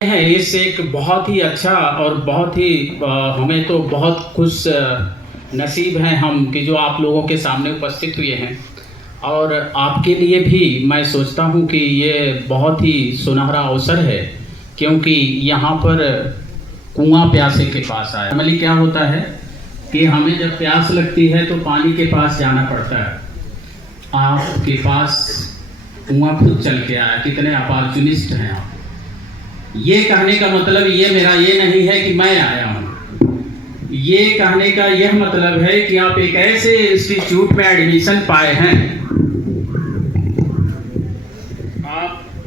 है इस एक बहुत ही अच्छा और बहुत ही हमें तो बहुत खुश नसीब हैं हम कि जो आप लोगों के सामने उपस्थित हुए हैं। और आपके लिए भी मैं सोचता हूँ कि ये बहुत ही सुनहरा अवसर है, क्योंकि यहाँ पर कुआं प्यासे के पास आया। नॉर्मली क्या होता है कि हमें जब प्यास लगती है तो पानी के पास जाना पड़ता है। आपके पास कुआं खुद चल के आया। कितने अपॉर्चुनिस्ट हैं आप। ये कहने का मतलब ये मेरा ये नहीं है कि मैं आया हूँ। ये कहने का यह मतलब है कि आप एक ऐसे इंस्टीट्यूट में एडमिशन पाए हैं।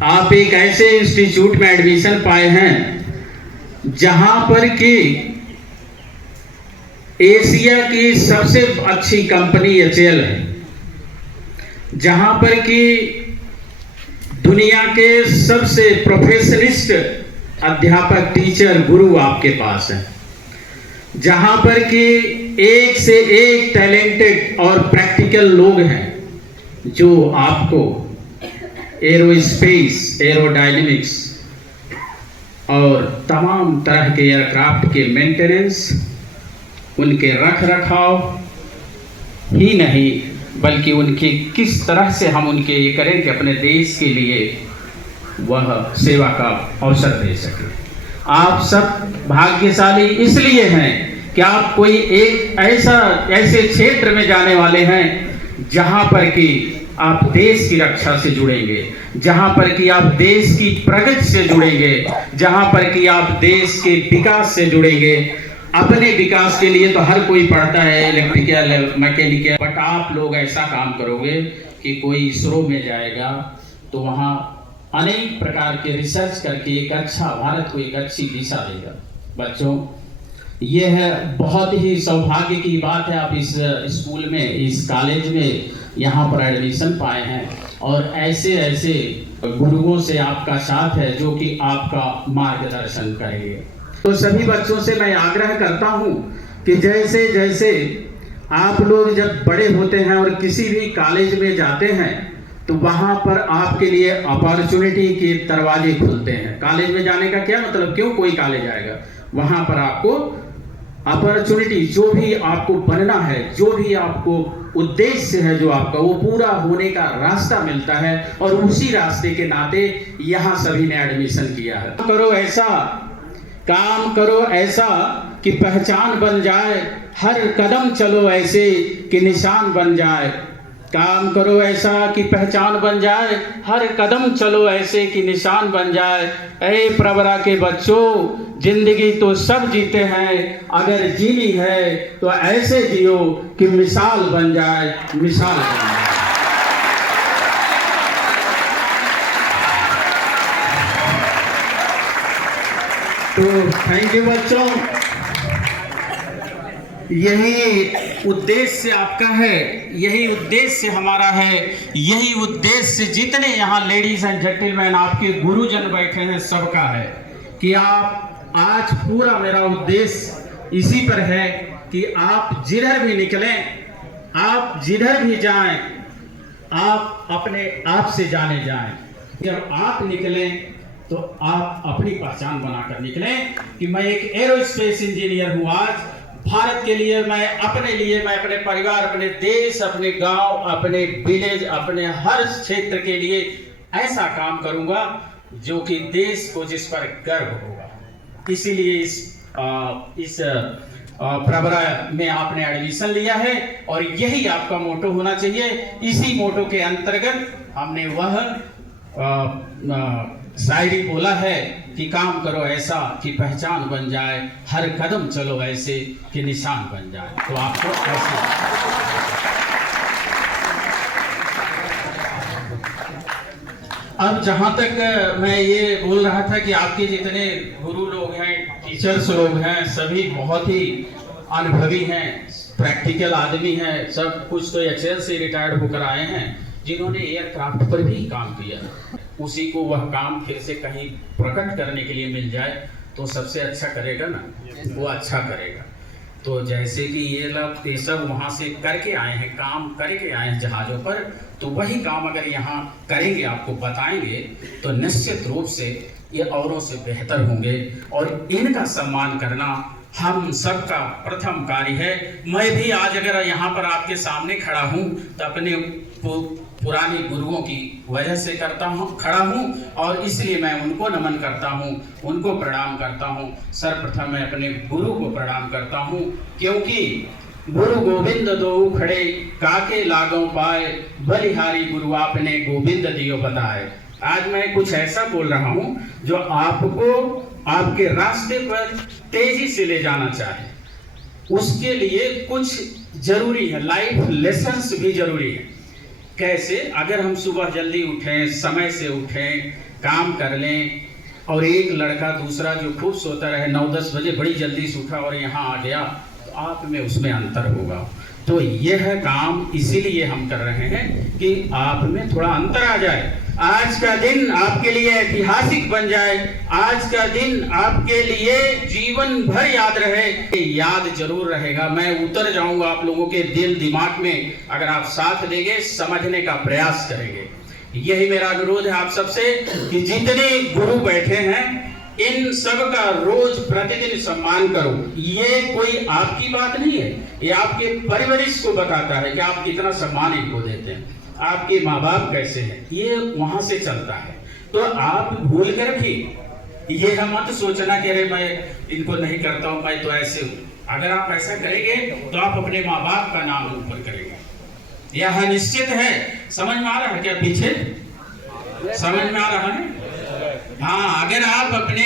आप एक ऐसे इंस्टीट्यूट में एडमिशन पाए हैं जहां पर कि एशिया की सबसे अच्छी कंपनी एचएएल है, जहां पर कि दुनिया के सबसे प्रोफेशनलिस्ट अध्यापक, टीचर, गुरु आपके पास है, जहां पर कि एक से एक टैलेंटेड और प्रैक्टिकल लोग हैं जो आपको एरोस्पेस, एरोडायनेमिक्स और तमाम तरह के एयरक्राफ्ट के मेंटेनेंस, उनके रख रखाव ही नहीं बल्कि उनकी किस तरह से हम उनके ये करें कि अपने देश के लिए वह सेवा का अवसर दे सके। आप सब भाग्यशाली इसलिए हैं कि आप कोई एक ऐसे क्षेत्र में जाने वाले हैं जहां पर कि आप देश की रक्षा से जुड़ेंगे, जहां पर कि आप देश की प्रगति से जुड़ेंगे, जहां पर कि आप देश के विकास से जुड़ेंगे। अपने विकास के लिए तो हर कोई पढ़ता है, इलेक्ट्रिकल, मैकेनिकल, बट आप लोग ऐसा काम करोगे कि कोई इसरो में जाएगा तो वहाँ अनेक प्रकार के रिसर्च करके एक अच्छा भारत को एक अच्छी दिशा देगा। बच्चों, ये है बहुत ही सौभाग्य की बात है, आप इस स्कूल में, इस कॉलेज में यहाँ पर एडमिशन पाए हैं और ऐसे ऐसे गुरुओं से आपका साथ है जो कि आपका मार्गदर्शन करेंगे। तो सभी बच्चों से मैं आग्रह करता हूँ कि जैसे जैसे आप लोग जब बड़े होते हैं और किसी भी कॉलेज में जाते हैं तो वहाँ पर आपके लिए अपॉर्चुनिटी के दरवाजे खुलते हैं। कॉलेज में जाने का क्या मतलब, क्यों कोई कॉलेज आएगा? वहाँ पर आपको अपॉर्चुनिटी, जो भी आपको बनना है, जो भी आपको उद्देश्य है जो आपका, वो पूरा होने का रास्ता मिलता है। और उसी रास्ते के नाते यहाँ सभी ने एडमिशन किया है। काम करो ऐसा कि पहचान बन जाए, हर कदम चलो ऐसे कि निशान बन जाए। काम करो ऐसा कि पहचान बन जाए, हर कदम चलो ऐसे कि निशान बन जाए। ऐ प्रवरा के बच्चों, जिंदगी तो सब जीते हैं, अगर जीनी है तो ऐसे जियो कि मिसाल बन जाए, मिसाल बन जाए। तो थैंक यू बच्चों। यही उद्देश्य आपका है, यही उद्देश्य हमारा है, यही उद्देश्य जितने यहाँ लेडीज एंड जेंटलमैन आपके गुरुजन बैठे हैं सबका है कि आप आज पूरा मेरा उद्देश्य इसी पर है कि आप जिधर भी निकलें, आप जिधर भी जाएं, आप अपने आप से जाने जाएं। जब आप निकलें तो आप अपनी पहचान बनाकर निकलें कि मैं एक एरोस्पेस इंजीनियर हूँ। आज भारत के लिए, मैं अपने परिवार, अपने देश, अपने गांव, अपने विलेज, अपने हर क्षेत्र के लिए ऐसा काम करूंगा जो कि देश को, जिस पर गर्व होगा। इसीलिए इस प्रवरा में आपने एडमिशन लिया है और यही आपका मोटो होना चाहिए। इसी मोटो के अंतर्गत हमने वह शायरी बोला है कि काम करो ऐसा कि पहचान बन जाए, हर कदम चलो ऐसे कि निशान बन जाए। तो आपको ऐसे अब जहां तक मैं ये बोल रहा था कि आपके जितने गुरु लोग हैं, टीचर्स लोग हैं, सभी बहुत ही अनुभवी हैं, प्रैक्टिकल आदमी हैं। सब कुछ तो एचएएल से रिटायर्ड होकर आए हैं, जिन्होंने एयरक्राफ्ट पर भी काम किया। उसी को वह काम फिर से कहीं प्रकट करने के लिए मिल जाए तो सबसे अच्छा करेगा ना, वो अच्छा करेगा। तो जैसे कि ये लोग ये सब वहाँ से करके आए हैं, काम करके आए हैं जहाज़ों पर, तो वही काम अगर यहाँ करेंगे, आपको बताएंगे, तो निश्चित रूप से ये औरों से बेहतर होंगे और इनका सम्मान करना हम सबका प्रथम कार्य है। मैं भी आज अगर यहाँ पर आपके सामने खड़ा हूँ तो अपने पुराने गुरुओं की वजह से खड़ा हूँ और इसलिए मैं उनको नमन करता हूँ, उनको प्रणाम करता हूँ। सर्वप्रथम मैं अपने गुरु को प्रणाम करता हूँ, क्योंकि गुरु गोविंद दो खड़े काके लागों पाए, बलिहारी गुरु आपने गोविंद दियो बताए। आज मैं कुछ ऐसा बोल रहा हूँ जो आपको आपके रास्ते पर तेजी से ले जाना चाहे, उसके लिए कुछ जरूरी है, लाइफ लेसन्स भी जरूरी है। कैसे? अगर हम सुबह जल्दी उठें, समय से उठें, काम कर लें, और एक लड़का दूसरा जो खूब सोता रहे 9-10 बजे बड़ी जल्दी से उठा और यहाँ आ गया, तो आप में उसमें अंतर होगा। तो यह काम इसीलिए हम कर रहे हैं कि आप में थोड़ा अंतर आ जाए, आज का दिन आपके लिए ऐतिहासिक बन जाए, आज का दिन आपके लिए जीवन भर याद रहे। याद जरूर रहेगा, मैं उतर जाऊंगा आप लोगों के दिल दिमाग में अगर आप साथ देंगे, समझने का प्रयास करेंगे। यही मेरा अनुरोध है आप सबसे कि जितने गुरु बैठे हैं इन सब का रोज प्रतिदिन सम्मान करो। ये कोई आपकी बात नहीं है, ये आपके परवरिश को बताता है कि आप कितना सम्मान इनको देते हैं, आपके माँ बाप कैसे हैं, ये वहां से चलता है। तो आप भूल कर भी ये मत सोचना कि अरे मैं इनको नहीं करता हूं, मैं तो ऐसे हूं। अगर आप ऐसा करेंगे तो आप अपने माँ बाप का नाम ऊपर करेंगे, यह निश्चित है। समझ में आ रहा है क्या? पीछे समझ में आ रहा है? हाँ, अगर आप अपने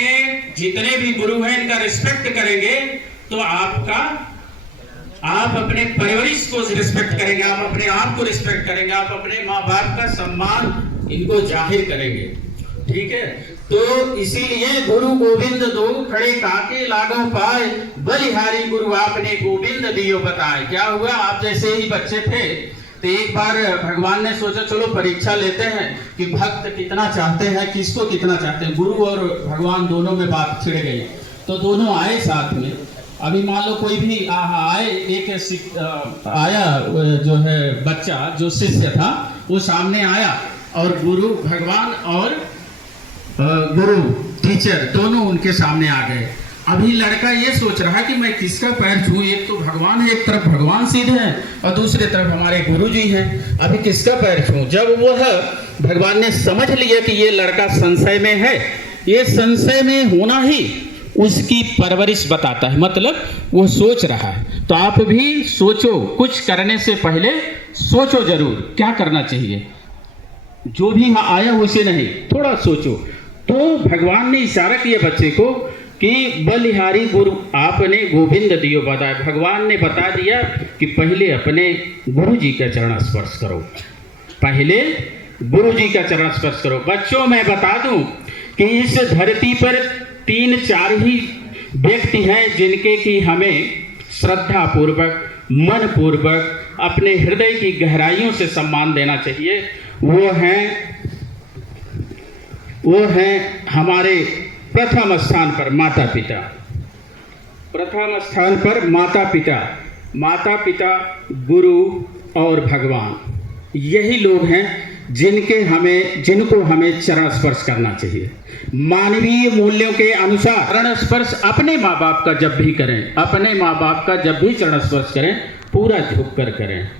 जितने भी गुरु हैं इनका रिस्पेक्ट करेंगे तो आप अपने परवरिश को रिस्पेक्ट करेंगे, आप अपने आप को रिस्पेक्ट करेंगे, आप अपने माँ बाप का सम्मान इनको जाहिर करेंगे। ठीक है? तो इसीलिए गुरु गोविंद दो खड़े काके लागों पाए, बलिहारी गुरु आपने गोविंद दियो बताए। क्या हुआ? आप जैसे ही बच्चे थे तो एक बार भगवान ने सोचा चलो परीक्षा लेते हैं कि भक्त कितना चाहते हैं, किसको कितना चाहते हैं। गुरु और भगवान दोनों में बात छिड़ गई, तो दोनों आए साथ में। अभी मान लो कोई भी आए, एक आया जो है बच्चा जो शिष्य था वो सामने आया और गुरु भगवान और गुरु टीचर दोनों उनके सामने आ गए। अभी लड़का ये सोच रहा है कि मैं किसका पैर छूं, एक तो भगवान है, एक तरफ भगवान सीधे हैं और दूसरी तरफ हमारे गुरु जी हैं, अभी किसका पैर छूं। जब वह भगवान ने समझ लिया कि ये लड़का संशय में है, ये संशय में होना ही उसकी परवरिश बताता है, मतलब वो सोच रहा है। तो आप भी सोचो, कुछ करने से पहले सोचो जरूर क्या करना चाहिए, जो भी आया उसे नहीं, थोड़ा सोचो। तो भगवान ने इशारा किया बच्चे को कि बलिहारी गुरु आपने गोविंद दियो बताए। भगवान ने बता दिया कि पहले अपने गुरु जी का चरण स्पर्श करो, पहले गुरु जी का चरण स्पर्श करो। बच्चों मैं बता दूं कि इस धरती पर 3-4 ही व्यक्ति हैं जिनके कि हमें श्रद्धा पूर्वक, मन पूर्वक, अपने हृदय की गहराइयों से सम्मान देना चाहिए। वो हैं हमारे प्रथम स्थान पर माता पिता, प्रथम स्थान पर माता पिता, गुरु और भगवान। यही लोग हैं जिनको हमें चरण स्पर्श करना चाहिए। मानवीय मूल्यों के अनुसार चरण स्पर्श अपने माँ बाप का जब भी करें, अपने माँ बाप का जब भी चरण स्पर्श करें, पूरा झुक कर करें,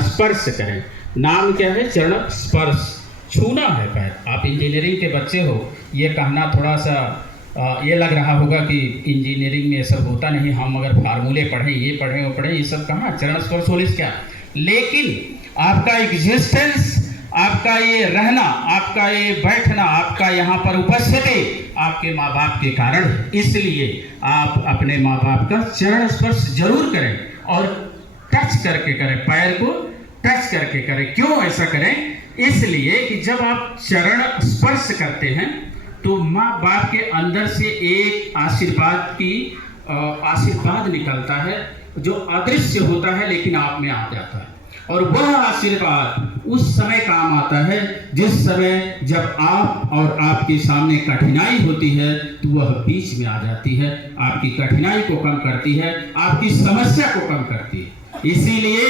स्पर्श करें। नाम क्या है? चरण स्पर्श, छूना है पैर। आप इंजीनियरिंग के बच्चे हो, ये कहना थोड़ा सा ये लग रहा होगा कि इंजीनियरिंग में ये सब होता नहीं, हम अगर फार्मूले पढ़ें, ये पढ़ें, वो पढ़ें, ये सब कहाँ चरण स्पर्श होलिस क्या। लेकिन आपका एग्जिस्टेंस, आपका ये रहना, आपका ये बैठना, आपका यहाँ पर उपस्थिति आपके माँ बाप के कारण है। इसलिए आप अपने माँ बाप का चरण स्पर्श जरूर करें और टच करके करें, पैर को टच करके करें। क्यों ऐसा करें? इसलिए कि जब आप चरण स्पर्श करते हैं तो माँ बाप के अंदर से एक आशीर्वाद निकलता है जो अदृश्य होता है लेकिन आप में आ जाता है। और वह आशीर्वाद उस समय काम आता है जिस समय जब आप और आपके सामने कठिनाई होती है, तो वह बीच में आ जाती है, आपकी कठिनाई को कम करती है, आपकी समस्या को कम करती है। इसीलिए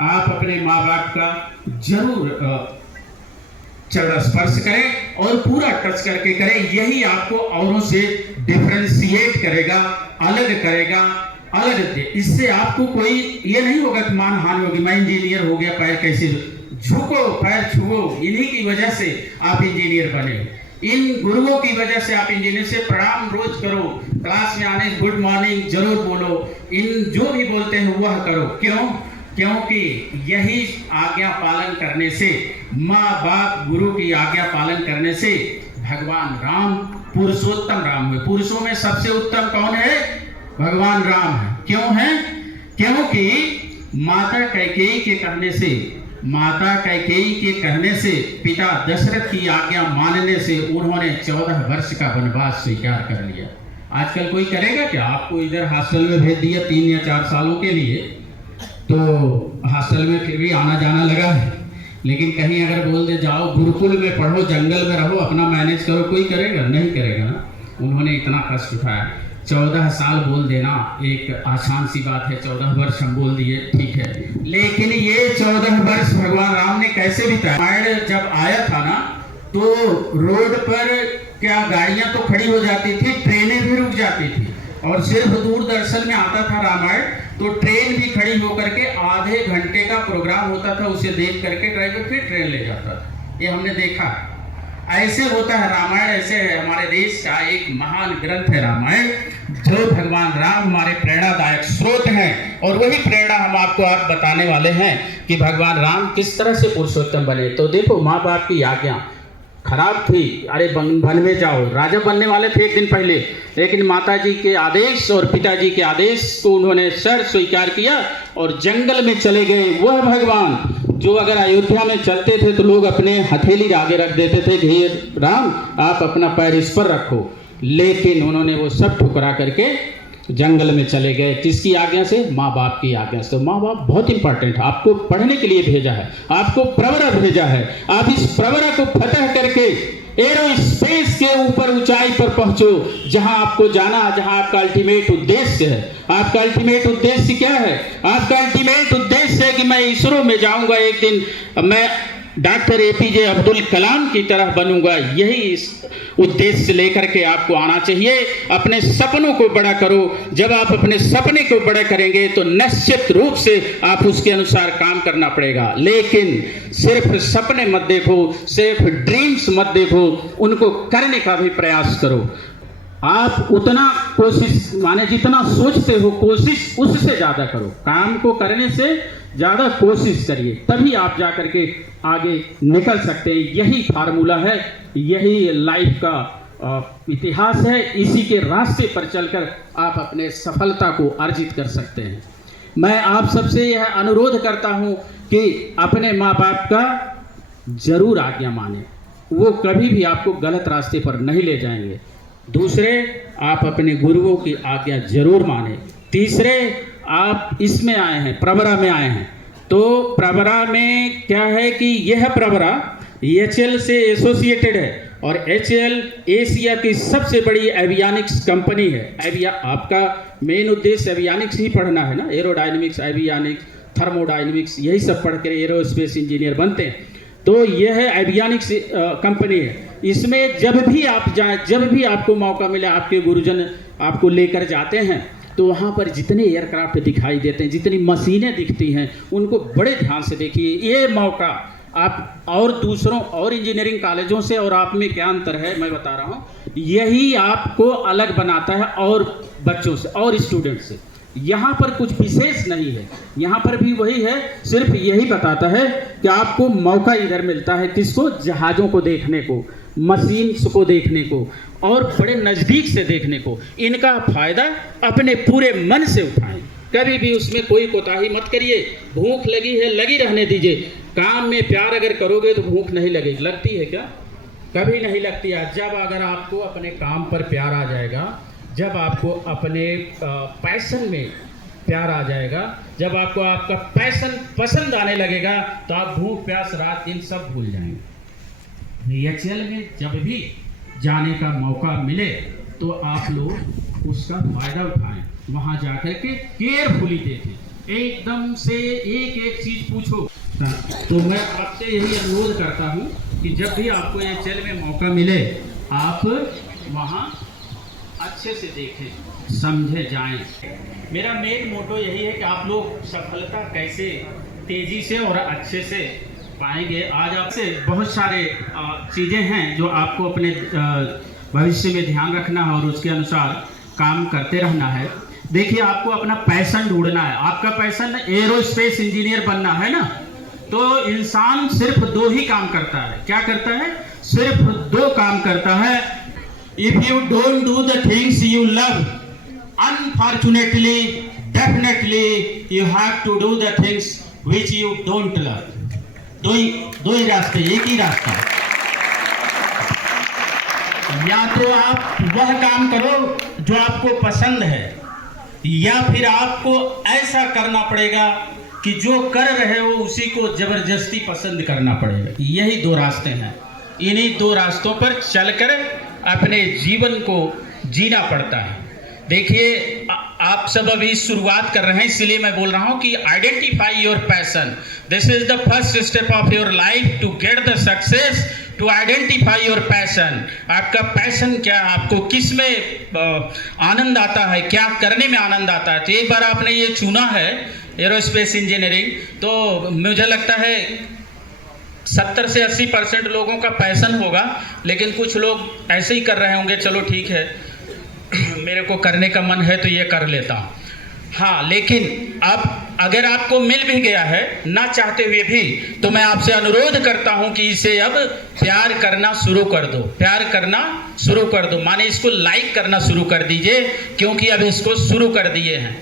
आप अपने माँ बाप का जरूर चरण स्पर्श करें और पूरा टच करके करें। यही आपको औरों से डिफरेंशिएट करेगा, अलग करेगा, अलग दे। इससे आपको कोई ये नहीं होगा कि मान हानि होगी, मैं इंजीनियर हो गया, पैर कैसे झुको, पैर छुओ। इन्हीं की वजह से आप इंजीनियर बने, इन गुरुओं की वजह से आप इंजीनियर से प्रणाम रोज करो, क्लास में आने गुड मॉर्निंग जरूर बोलो, इन जो भी बोलते हैं वह करो। क्यों? क्योंकि यही आज्ञा पालन करने से, माँ बाप गुरु की आज्ञा पालन करने से भगवान राम पुरुषोत्तम राम हुए। पुरुषों में सबसे उत्तम कौन है? भगवान राम है। क्यों है? क्योंकि माता कैकेयी के कहने से पिता दशरथ की आज्ञा मानने से उन्होंने 14 वर्ष का वनवास स्वीकार कर लिया। आजकल कोई करेगा क्या? आपको इधर हॉस्टल में भेज दिया 3 या 4 सालों के लिए, तो हॉस्टल में फिर भी आना जाना लगा है। लेकिन कहीं अगर बोल दे जाओ गुरुकुल में पढ़ो, जंगल में रहो, अपना मैनेज करो, कोई करेगा? नहीं करेगा ना। उन्होंने इतना कष्ट उठाया। 14 साल बोल देना एक आसान सी बात है, 14 वर्ष हम बोल दिए, ठीक है। लेकिन ये 14 वर्ष भगवान राम ने कैसे बिताया? रामायण जब आया था ना, तो रोड पर क्या गाड़ियां तो खड़ी हो जाती थी, ट्रेनें भी रुक जाती थी, और सिर्फ दूरदर्शन में आता था रामायण, तो ट्रेन भी खड़ी होकर के आधे घंटे का प्रोग्राम होता था, उसे देख करके ड्राइवर फिर ट्रेन ले जाता था। ये हमने देखा। ऐसे होता है रामायण, ऐसे है। हमारे देश का एक महान ग्रंथ है रामायण, जो भगवान राम हमारे प्रेरणादायक स्रोत हैं, और वही प्रेरणा हम आपको आज बताने वाले हैं कि भगवान राम किस तरह से पुरुषोत्तम बने। तो देखो, माँ बाप की आज्ञा खराब थी, अरे वन में जाओ, राजा बनने वाले थे एक दिन पहले, लेकिन माताजी के आदेश और पिताजी के आदेश को उन्होंने सर स्वीकार किया और जंगल में चले गए। वह भगवान जो अगर अयोध्या में चलते थे तो लोग अपने हथेली आगे रख देते थे कि राम आप अपना पैर इस पर रखो, लेकिन उन्होंने वो सब ठुकरा करके जंगल में चले गए। किसकी आज्ञा से? माँ बाप की आज्ञा से। तो माँ बाप बहुत इंपॉर्टेंट है, आपको पढ़ने के लिए भेजा है, आपको प्रवरा भेजा है। आप इस प्रवरा को फतह करके एरो स्पेस के ऊपर ऊंचाई पर पहुंचो, जहां आपको जाना, जहां आपका अल्टीमेट उद्देश्य है। आपका अल्टीमेट उद्देश्य क्या है? आपका अल्टीमेट उद्देश्य है कि मैं इसरो में जाऊंगा एक दिन, मैं डॉक्टर APJ अब्दुल कलाम की तरह बनूंगा। यही इस उद्देश्य से लेकर के आपको आना चाहिए। अपने सपनों को बड़ा करो। जब आप अपने सपने को बड़ा करेंगे तो निश्चित रूप से आप उसके अनुसार काम करना पड़ेगा। लेकिन सिर्फ सपने मत देखो, सिर्फ ड्रीम्स मत देखो, उनको करने का भी प्रयास करो। आप उतना कोशिश, माने जितना सोचते हो कोशिश उससे ज़्यादा करो। काम को करने से ज़्यादा कोशिश करिए, तभी आप जा करके आगे निकल सकते हैं। यही फार्मूला है, यही लाइफ का इतिहास है। इसी के रास्ते पर चलकर आप अपने सफलता को अर्जित कर सकते हैं। मैं आप सबसे यह अनुरोध करता हूँ कि अपने माँ बाप का जरूर आज्ञा माने, वो कभी भी आपको गलत रास्ते पर नहीं ले जाएंगे। दूसरे, आप अपने गुरुओं की आज्ञा जरूर माने। तीसरे, आप इसमें आए हैं, प्रवरा में आए हैं, तो प्रवरा में क्या है कि यह प्रवरा HL से एसोसिएटेड है, और HL एशिया की सबसे बड़ी एवियानिक्स कंपनी है। आपका मेन उद्देश्य एवियानिक्स ही पढ़ना है ना, एरोडायनेमिक्स, एवियानिक्स, थर्मोडायनेमिक्स, यही सब पढ़ कर एरोस्पेस इंजीनियर बनते हैं। तो यह एवियानिक्स कंपनी है। इसमें जब भी आप जाएं, जब भी आपको मौका मिले, आपके गुरुजन आपको लेकर जाते हैं, तो वहाँ पर जितने एयरक्राफ्ट दिखाई देते हैं, जितनी मशीनें दिखती हैं, उनको बड़े ध्यान से देखिए। ये मौका आप और दूसरों और इंजीनियरिंग कॉलेजों से और आप में क्या अंतर है मैं बता रहा हूँ, यही आपको अलग बनाता है और बच्चों से और स्टूडेंट से। यहाँ पर कुछ विशेष नहीं है, यहाँ पर भी वही है, सिर्फ यही बताता है कि आपको मौका इधर मिलता है किसको? जहाज़ों को देखने को, मशीन्स को देखने को, और बड़े नज़दीक से देखने को। इनका फायदा अपने पूरे मन से उठाएं, कभी भी उसमें कोई कोताही मत करिए। भूख लगी है, लगी रहने दीजिए। काम में प्यार अगर करोगे तो भूख नहीं लगेगी। लगती है क्या? कभी नहीं लगती है। जब अगर आपको अपने काम पर प्यार आ जाएगा, जब आपको अपने पैशन में प्यार आ जाएगा, जब आपको आपका पैशन पसंद आने लगेगा, तो आप भूख प्यास रात दिन सब भूल जाएंगे। HL में जब भी जाने का मौका मिले तो आप लोग उसका फायदा उठाएं। वहाँ जाकर के केयरफुली देखें, एकदम से एक एक चीज पूछो। तो मैं आपसे यही अनुरोध करता हूँ कि जब भी आपको ये चैनल में मौका मिले आप वहाँ अच्छे से देखें, समझे जाएं। मेरा मेन मोटो यही है कि आप लोग सफलता कैसे तेज़ी से और अच्छे से पाएंगे। आज आपसे बहुत सारे चीज़ें हैं जो आपको अपने भविष्य में ध्यान रखना है और उसके अनुसार काम करते रहना है। देखिए, आपको अपना पैशन ढूंढना है। आपका पैशन एरोस्पेस इंजीनियर बनना है ना, तो इंसान सिर्फ 2 ही काम करता है। क्या करता है? सिर्फ 2 काम करता है। If you don't do the things you love, unfortunately definitely you have to do the things which you don't love. दो ही रास्ते, एक ही रास्ता। या तो आप वह काम करो जो आपको पसंद है, या फिर आपको ऐसा करना पड़ेगा कि जो कर रहे हो उसी को जबरदस्ती पसंद करना पड़ेगा। यही 2 रास्ते हैं। इन्हीं 2 रास्तों पर चलकर अपने जीवन को जीना पड़ता है। देखिए, आप सब अभी शुरुआत कर रहे हैं, इसलिए मैं बोल रहा हूं कि identify your passion. This is the first step of your life to get the success, to identify your passion. आपका पैशन क्या है? आपको किस में आनंद आता है? क्या करने में आनंद आता है? तो एक बार आपने ये चुना है एरोस्पेस इंजीनियरिंग, तो मुझे लगता है 70 से 80% लोगों का पैशन होगा, लेकिन कुछ लोग ऐसे ही कर रहे होंगे, चलो ठीक है मेरे को करने का मन है तो ये कर लेता हूँ। हाँ, लेकिन अब अगर आपको मिल भी गया है ना चाहते हुए भी, तो मैं आपसे अनुरोध करता हूं कि इसे अब प्यार करना शुरू कर दो। प्यार करना शुरू कर दो माने इसको लाइक करना शुरू कर दीजिए, क्योंकि अब इसको शुरू कर दिए हैं।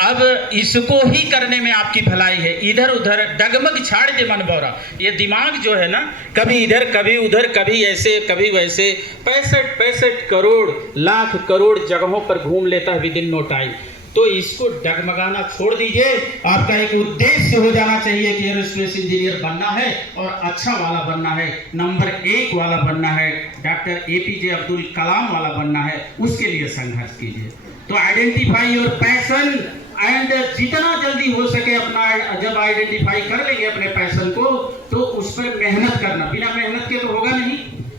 अब इसको ही करने में आपकी भलाई है। इधर उधर डगमग छाड़ दे मन भौरा। ये दिमाग जो है ना, कभी इधर कभी उधर, कभी ऐसे कभी वैसे, 65 करोड़ लाख करोड़ जगहों पर घूम लेता है विद इन नो टाइम। तो इसको डगमगाना छोड़ दीजिए। आपका एक उद्देश्य हो जाना चाहिए कि एरोस्पेस इंजीनियर बनना है और अच्छा वाला बनना है, नंबर 1 वाला बनना है, डॉक्टर APJ अब्दुल कलाम वाला बनना है। उसके लिए संघर्ष कीजिए। तो आइडेंटिफाई योर पैशन एंड जितना जल्दी हो सके अपना, जब आइडेंटिफाई कर लेंगे अपने पैशन को, तो उस पर मेहनत करना। बिना मेहनत के तो होगा नहीं,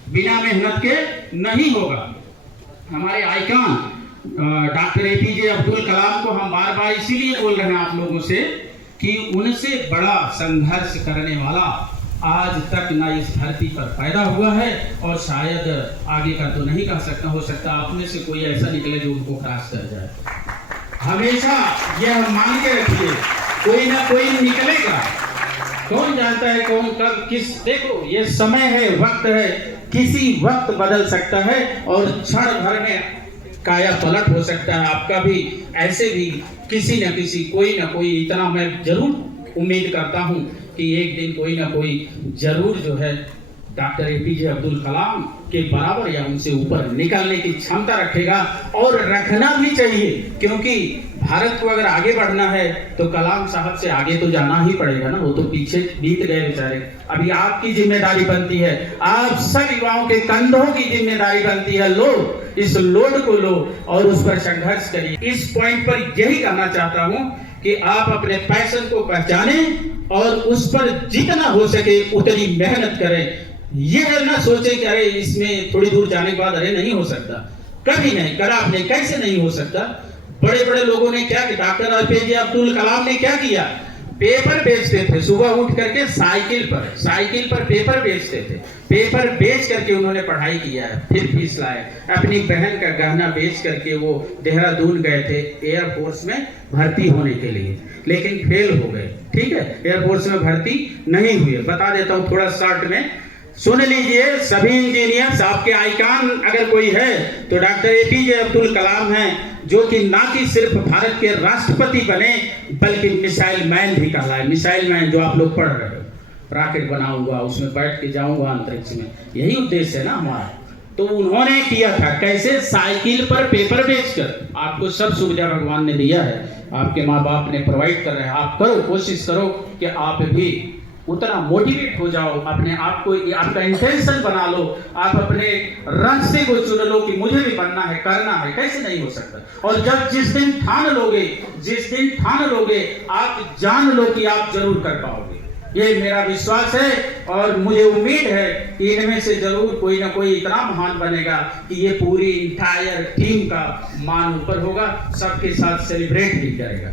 बिना मेहनत के नहीं होगा। हमारे icon doctor APJ Abdul Kalam को हम बार बार इसीलिए बोल रहे हैं आप लोगों से कि उनसे बड़ा संघर्ष करने वाला आज तक ना इस धरती पर पैदा हुआ है, और शायद आगे का तो नहीं कह सकता, हो सकता आप में से कोई ऐसा निकले जो उनको क्रॉस कर जाए। हमेशा यह मान के रखिए, कोई ना कोई निकलेगा। कौन जानता है कौन कब किस। देखो, ये समय है, वक्त है, किसी वक्त बदल सकता है और क्षण भर में काया पलट हो सकता है आपका भी। ऐसे भी किसी न किसी, कोई ना कोई, इतना मैं जरूर उम्मीद करता हूं कि एक दिन कोई ना कोई जरूर जो है डॉक्टर APJ अब्दुल कलाम के बराबर या उनसे ऊपर निकलने की क्षमता रखेगा, और रखना भी चाहिए। क्योंकि भारत को अगर आगे बढ़ना है तो कलाम साहब से आगे तो जाना ही पड़ेगा ना। वो तो पीछे बीत गए बेचारे। अभी आपकी जिम्मेदारी बनती है, आप सब युवाओं के कंधों की जिम्मेदारी बनती है। लो, इस लोड को लो और उस पर संघर्ष करिए। इस पॉइंट पर यही कहना चाहता हूं कि आप अपने पैशन को पहचाने और उस पर जितना हो सके उतनी मेहनत करें। यह ना सोचे कि अरे इसमें थोड़ी दूर जाने के बाद अरे नहीं हो सकता। कभी नहीं करा आपने, कैसे नहीं हो सकता। बड़े बड़े लोगों ने क्या किया, डॉक्टर APJ अब्दुल कलाम ने क्या किया, पेपर बेचते थे। सुबह उठ करके साइकिल पर पेपर बेचते थे। पेपर बेच करके उन्होंने पढ़ाई किया है, फिर फीस लाए। अपनी बहन का गहना बेच करके वो देहरादून गए थे एयरफोर्स में भर्ती होने के लिए, लेकिन फेल हो गए। ठीक है, एयरफोर्स में भर्ती नहीं हुए। बता देता हूँ थोड़ा शॉर्ट में, सुन लीजिए सभी इंजीनियर्स। आपके आइकॉन अगर कोई है तो डॉक्टर APJ अब्दुल कलाम हैं, जो कि ना कि सिर्फ भारत के राष्ट्रपति बने बल्कि मिसाइल मैन भी कहलाए। मिसाइल मैन जो आप लोग पढ़ रहे हो, रॉकेट बनाऊंगा, उसमें बैठ के जाऊंगा अंतरिक्ष में, यही उद्देश्य है ना हमारा। तो उन्होंने किया था कैसे, साइकिल पर पेपर बेचकर। आपको सब सुविधा भगवान ने दिया है, आपके माँ बाप ने प्रोवाइड कर रहे हैं। आप करो, कोशिश करो कि आप भी उतना मोटिवेट हो जाओ, अपने आप को, आपका इंटेंशन बना लो, आप अपने रास्ते को चुन लो कि मुझे भी बनना है, करना है, कैसे नहीं हो सकता। और जब जिस दिन ठान लोगे, आप जान लो कि आप जरूर कर पाओगे। ये मेरा विश्वास है और मुझे उम्मीद है कि इनमें से जरूर कोई ना कोई इतना महान बनेगा कि ये पूरी इंटायर टीम का मान ऊपर होगा, सबके साथ सेलिब्रेट भी करेगा।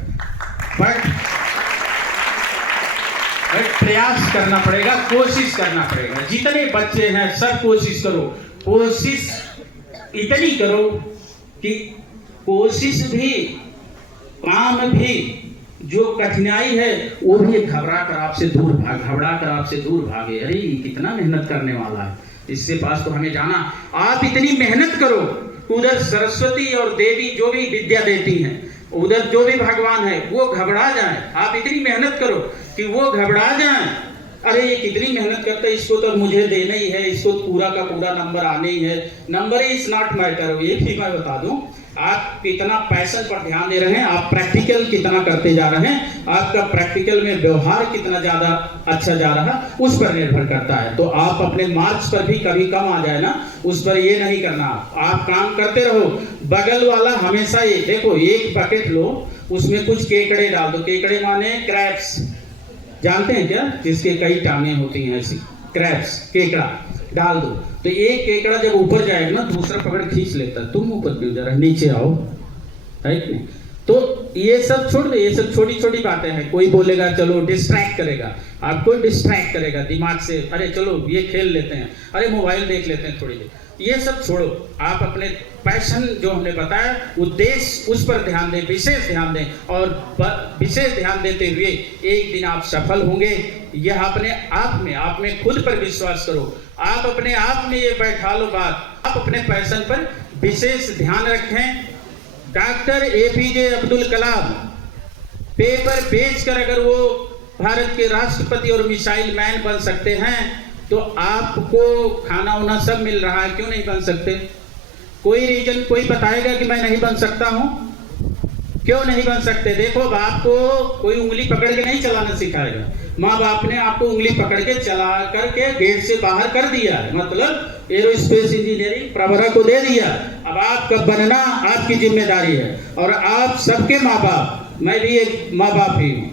बट प्रयास करना पड़ेगा, कोशिश करना पड़ेगा। जितने बच्चे हैं सब कोशिश करो, कोशिश इतनी करो कि कोशिश भी, काम भी, जो कठिनाई है वो भी घबरा कर आपसे दूर भागे। अरे कितना मेहनत करने वाला है, इससे पास तो हमें जाना। आप इतनी मेहनत करो, उधर सरस्वती और देवी जो भी विद्या देती हैं, उधर जो भी भगवान है वो घबरा जाए। आप इतनी मेहनत करो कि वो घबरा जाए, अरे ये कितनी मेहनत करता है, इसको तो मुझे देना ही है, इसको पूरा का पूरा नंबर आने ही है। Number is not matter. ये भी मैं बता दूं, आप कितना पैशन पर ध्यान दे रहे हैं, आप प्रैक्टिकल कितना करते जा रहे हैं, आपका प्रैक्टिकल में व्यवहार कितना ज्यादा अच्छा जा रहा है, उस पर निर्भर करता है। तो आप अपने मार्क्स पर भी कभी कम आ जाए ना, उस पर ये नहीं करना। आप काम करते रहो। बगल वाला हमेशा ये देखो, एक बकेट लो, उसमें कुछ केकड़े डाल दो। केकड़े माने क्रैब्स, जानते हैं क्या, जिसके कई टांगें होती हैं ऐसी, क्रैब्स, केकड़ा डाल दो। तो एक केकड़ा जब ऊपर जाएगा ना, दूसरा पकड़ खींच लेता है, तुम ऊपर क्यों जा रहे, नीचे आओ, है कि नहीं। तो ये सब छोड़ दो, ये सब छोटी छोटी बातें हैं। कोई बोलेगा चलो डिस्ट्रैक्ट करेगा, आपको डिस्ट्रैक्ट करेगा दिमाग से, अरे चलो ये खेल लेते हैं, अरे मोबाइल देख लेते हैं थोड़ी देर, ये सब छोड़ो। आप अपने पैशन जो हमने बताया, उद्देश्य, उस पर ध्यान दें, विशेष ध्यान दें, और विशेष ध्यान देते हुए एक दिन आप सफल होंगे। यह अपने आप में खुद पर विश्वास करो। आप अपने आप में ये बैठा लो बात, आप अपने पैशन पर विशेष ध्यान रखें। Doctor APJ Abdul Kalam paper बेचकर अगर वो भारत के राष्ट्रपति और मिसाइल मैन बन सकते हैं, तो आपको खाना वाना सब मिल रहा है, क्यों नहीं बन सकते? कोई रीजन कोई बताएगा कि मैं नहीं बन सकता हूं? क्यों नहीं बन सकते? देखो, बाप को कोई उंगली पकड़ के नहीं चलाना सिखाएगा, माँ बाप ने आपको उंगली पकड़ के चला करके गेट से बाहर कर दिया है, मतलब एरोस्पेस इंजीनियरिंग प्रवरा को दे दिया। अब आपका बनना आपकी जिम्मेदारी है, और आप सबके माँ बाप, मैं भी एक माँ बाप ही हूँ,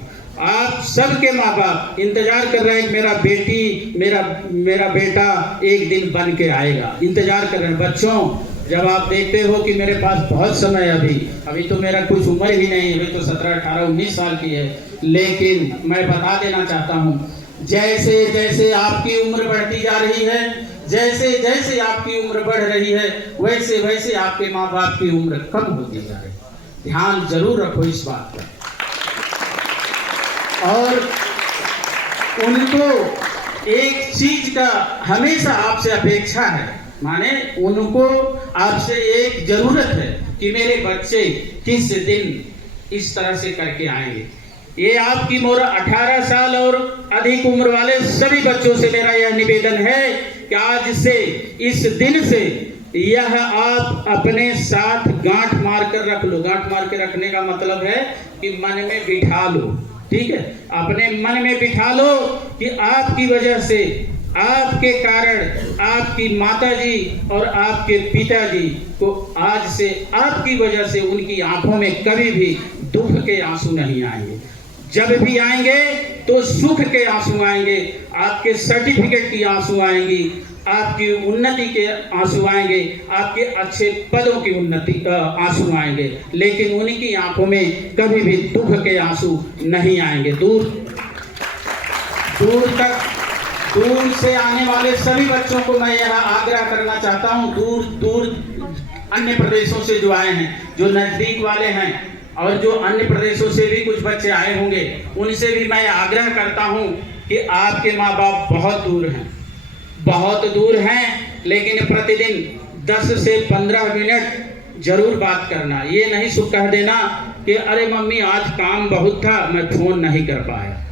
आप सबके माँ बाप इंतजार कर रहे हैं कि मेरा बेटी, मेरा बेटा एक दिन बन के आएगा, इंतजार कर रहे हैं। बच्चों, जब आप देखते हो कि मेरे पास बहुत समय है, अभी तो मेरा कुछ उम्र ही नहीं, अभी तो 17, 18, 19 साल की है, लेकिन मैं बता देना चाहता हूँ, जैसे जैसे आपकी उम्र बढ़ती जा रही है, जैसे जैसे आपकी उम्र बढ़ रही है, वैसे वैसे आपके माँ बाप की उम्र कम होती जा रही है। ध्यान जरूर रखो इस बात पर। और उनको एक चीज का हमेशा आपसे अपेक्षा है, माने उनको आपसे एक जरूरत है कि मेरे बच्चे किस दिन इस तरह से करके आएंगे। ये आपकी मोर 18 साल और अधिक उम्र वाले सभी बच्चों से मेरा यह निवेदन है कि आज से, इस दिन से, यह आप अपने साथ गांठ मार कर रख लो। गांठ मार के रखने का मतलब है कि मन में बिठा लो, ठीक है, अपने मन में बिठा लो कि आपकी वजह से, आपके कारण आपकी माताजी और आपके पिताजी को आज से, आपकी वजह से उनकी आंखों में कभी भी दुख के आंसू नहीं आएंगे। जब भी आएंगे तो सुख के आंसू आएंगे, आपके सर्टिफिकेट की आंसू आएंगी, आपकी उन्नति के आंसू आएंगे, आपके अच्छे पदों की उन्नति का आंसू आएंगे, लेकिन उनकी आंखों में कभी भी दुख के आंसू नहीं आएंगे। दूर से आने वाले सभी बच्चों को मैं यह आग्रह करना चाहता हूं, दूर अन्य प्रदेशों से जो आए हैं, जो नजदीक वाले हैं, और जो अन्य प्रदेशों से भी कुछ बच्चे आए होंगे, उनसे भी मैं आग्रह करता हूं कि आपके माँ बाप बहुत दूर हैं, लेकिन प्रतिदिन 10 से 15 मिनट जरूर बात करना। ये नहीं सुख कह देना कि अरे मम्मी आज काम बहुत था, मैं फोन नहीं कर पाया।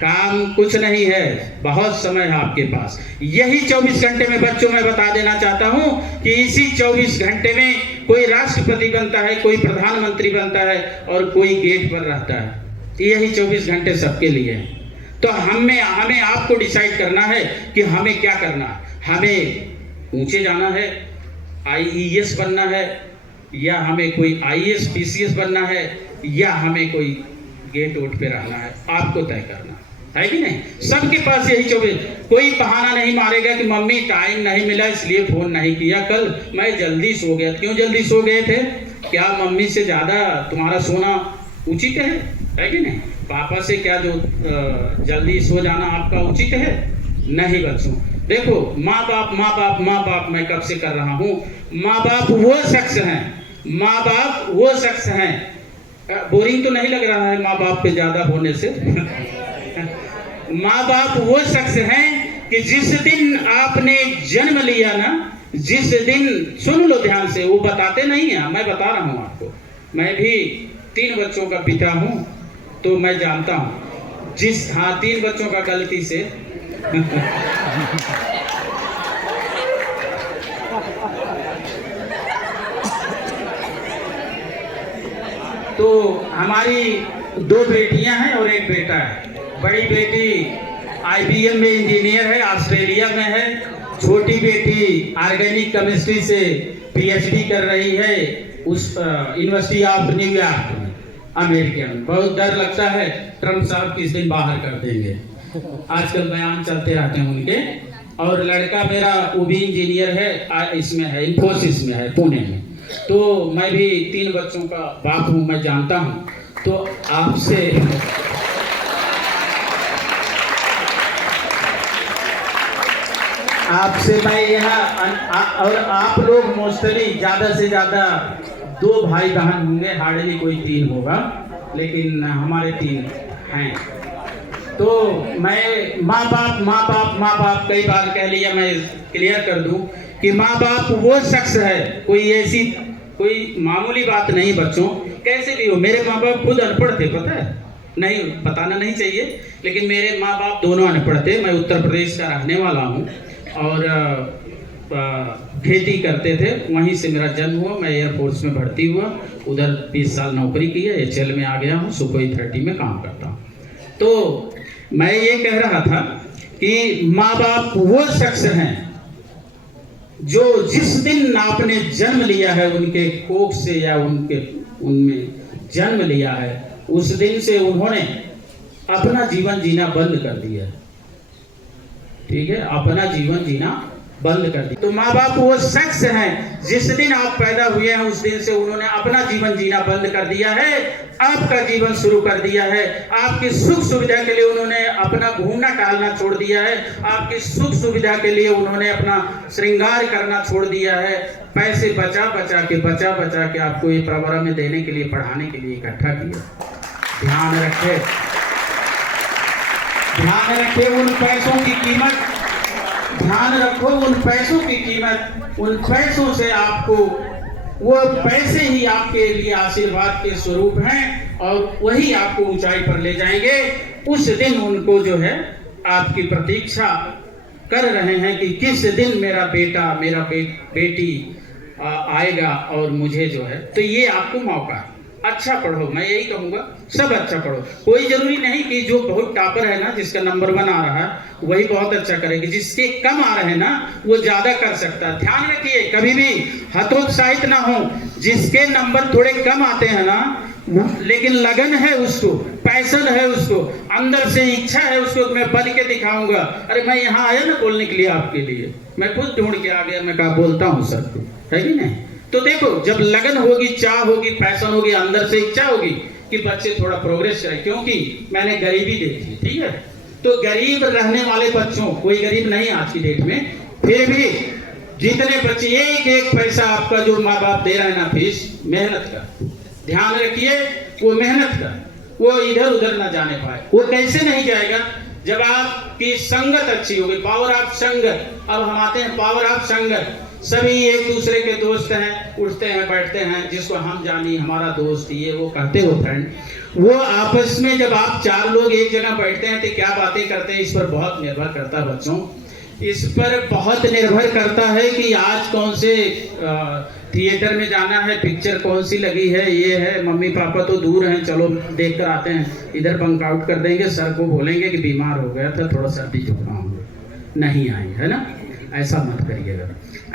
काम कुछ नहीं है, बहुत समय है आपके पास। यही 24 घंटे में बच्चों में बता देना चाहता हूं कि इसी 24 घंटे में कोई राष्ट्रपति बनता है, कोई प्रधानमंत्री बनता है, और कोई गेट पर रहता है। यही 24 घंटे सबके लिए हैं। तो हमें आपको डिसाइड करना है कि हमें क्या करना है। हमें ऊंचे जाना है, IAS बनना है, या हमें कोई IAS PCS बनना है, या हमें कोई गेट वोट पे रहना है, आपको तय करना है कि नहीं? सबके पास यही 24। कोई बहाना नहीं मारेगा कि मम्मी टाइम नहीं मिला इसलिए फोन नहीं किया, कल मैं जल्दी सो गया। क्यों जल्दी सो गए थे? क्या मम्मी से ज्यादा तुम्हारा सोना उचित है कि नहीं? पापा से क्या जो जल्दी सो जाना आपका उचित है? नहीं बच्चों, देखो माँ बाप मैं कब से कर रहा हूँ। माँ बाप वो शख्स हैं, बोरिंग तो नहीं लग रहा है माँ बाप पे ज्यादा होने से? माँ बाप वो शख्स हैं कि जिस दिन आपने जन्म लिया ना, जिस दिन, सुन लो ध्यान से, वो बताते नहीं है, मैं बता रहा हूँ आपको। मैं भी 3 बच्चों का पिता हूँ तो मैं जानता हूँ। 3 बच्चों का गलती से तो हमारी 2 बेटियां हैं और 1 बेटा है। बड़ी बेटी IBM में इंजीनियर है, ऑस्ट्रेलिया में है। छोटी बेटी ऑर्गेनिक केमिस्ट्री से PhD कर रही है उस यूनिवर्सिटी ऑफ न्यूयॉर्क में, अमेरिका में। बहुत डर लगता है ट्रम्प साहब किस दिन बाहर कर देंगे, आजकल बयान चलते रहते हैं उनके। और लड़का मेरा वो भी इंजीनियर है, इसमें है, इंफोसिस में है, पुणे में। तो मैं भी 3 बच्चों का बाप हूँ, मैं जानता हूँ। तो आपसे मैं यहाँ, और आप लोग मोस्टली ज़्यादा से ज़्यादा 2 भाई बहन होंगे, हार्डली कोई 3 होगा, लेकिन हमारे 3 हैं। तो मैं माँ बाप कई बार कह लिया, मैं क्लियर कर दूं कि माँ बाप वो शख्स है, कोई मामूली बात नहीं बच्चों। कैसे भी हो, मेरे माँ बाप खुद अनपढ़ थे, पता है? नहीं, बताना नहीं चाहिए, लेकिन मेरे माँ बाप दोनों अनपढ़ थे। मैं उत्तर प्रदेश का रहने वाला हूँ और खेती करते थे, वहीं से मेरा जन्म हुआ। मैं एयरफोर्स में भर्ती हुआ, उधर 20 साल नौकरी की है, HL में आ गया हूँ, सुखोई 30 में काम करता हूँ। तो मैं ये कह रहा था कि माँ बाप वो शख्स हैं जो जिस दिन आपने जन्म लिया है उनके कोख से, या उनमें जन्म लिया है, उस दिन से उन्होंने अपना जीवन जीना बंद कर दिया। ठीक है, अपना जीवन जीना बंद कर दिया। तो माँ बाप वो शख्स हैं जिस दिन आप पैदा हुए हैं उस दिन से उन्होंने अपना जीवन जीना बंद कर दिया है, आपका जीवन शुरू कर दिया है। आपकी सुख सुविधा के लिए उन्होंने अपना घूमना टहलना छोड़ दिया है, आपकी सुख सुविधा के लिए उन्होंने अपना श्रृंगार करना छोड़ दिया है। पैसे बचा बचा के आपको ये प्रवरा में देने के लिए, पढ़ाने के लिए इकट्ठा किया। ध्यान रखे उन पैसों की कीमत, ध्यान रखो उन पैसों की कीमत। उन पैसों से आपको, वो पैसे ही आपके लिए आशीर्वाद के स्वरूप हैं और वही आपको ऊंचाई पर ले जाएंगे। उस दिन उनको जो है आपकी प्रतीक्षा कर रहे हैं कि किस दिन मेरा बेटा, मेरा बेटी आएगा और मुझे जो है। तो ये आपको मौका है, अच्छा पढ़ो, मैं यही कहूँगा, सब अच्छा पढ़ो। कोई जरूरी नहीं कि जो बहुत टॉपर है ना, जिसका नंबर 1 आ रहा है वही बहुत अच्छा करेगी, जिसके कम आ रहे हैं ना वो ज्यादा कर सकता है। ध्यान रखिए, कभी भी हतोत्साहित ना हो। जिसके नंबर थोड़े कम आते हैं ना, लेकिन लगन है उसको, पैशन है उसको, अंदर से इच्छा है उसको, मैं बन के दिखाऊंगा। अरे मैं यहाँ आया ना बोलने के लिए आपके लिए, मैं खुद ढूंढ के आ गया, मैं कहा बोलता हूँ सबको, है कि नहीं? तो देखो, जब लगन होगी, चाह होगी, पैशन होगी, अंदर से इच्छा होगी कि बच्चे थोड़ा प्रोग्रेस करें। क्योंकि मैंने गरीबी देखी, ठीक है? तो गरीब रहने वाले बच्चों, कोई गरीब नहीं आज की डेट में, फिर भी जितने बच्चे, एक पैसा आपका जो माँ बाप दे रहे हैं ना फीस, मेहनत का, ध्यान रखिए, वो मेहनत का, वो इधर उधर ना जाने पाए। वो कैसे नहीं जाएगा? जब आपकी संगत अच्छी होगी, पावर ऑफ संगत। अब हम आते हैं पावर ऑफ संगत। सभी एक दूसरे के दोस्त हैं, उठते हैं बैठते हैं, जिसको हम जानी हमारा दोस्त, ये वो कहते हो फ्रेंड। वो आपस में जब आप 4 लोग एक जगह बैठते हैं तो क्या बातें करते हैं, इस पर बहुत निर्भर करता है बच्चों। इस पर बहुत निर्भर करता है कि आज कौन से थिएटर में जाना है, पिक्चर कौन सी लगी है, ये है। मम्मी पापा तो दूर हैं, चलो देख कर आते हैं, इधर बंक आउट कर देंगे, सर को बोलेंगे कि बीमार हो गया था, थोड़ा सर्दी जुकाम नहीं आई, है ना? ऐसा मत करिएगा,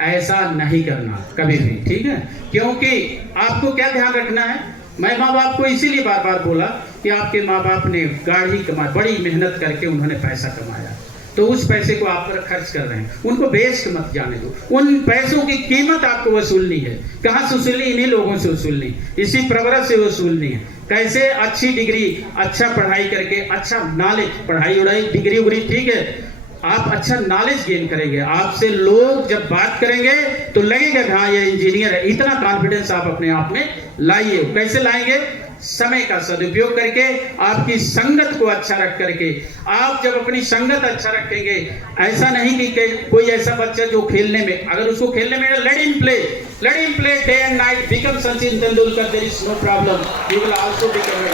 ऐसा नहीं करना कभी भी, ठीक है? क्योंकि आपको क्या ध्यान रखना है, मैं माँ बाप को इसीलिए बार बार बोला कि आपके माँ बाप ने गाढ़ी कमाई, बड़ी मेहनत करके उन्होंने पैसा कमाया, तो उस पैसे को आप पर खर्च कर रहे हैं, उनको वेस्ट मत जाने दो। उन पैसों की कीमत आपको वसूलनी है। कहाँ से वसूलनी? इन्हीं लोगों से वसूलनी, इसी प्रवरस से वसूलनी है। कैसे? अच्छी डिग्री, अच्छा पढ़ाई करके, अच्छा नॉलेज, पढ़ाई उड़ाई डिग्री उग्री ठीक है, आप अच्छा नॉलेज गेन करेंगे, आपसे लोग जब बात करेंगे तो लगेगा कि हाँ ये इंजीनियर है। इतना कॉन्फिडेंस आप अपने आप में लाइए। कैसे लाएंगे? समय का सदुपयोग करके, आपकी संगत को अच्छा रख करके। आप जब अपनी संगत अच्छा रखेंगे, ऐसा नहीं कि कोई ऐसा बच्चा जो खेलने में, अगर उसको खेलने में let him play day and night, become Sachin Tendulkar, there is no problem, he will also become,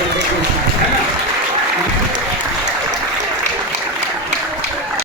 है ना।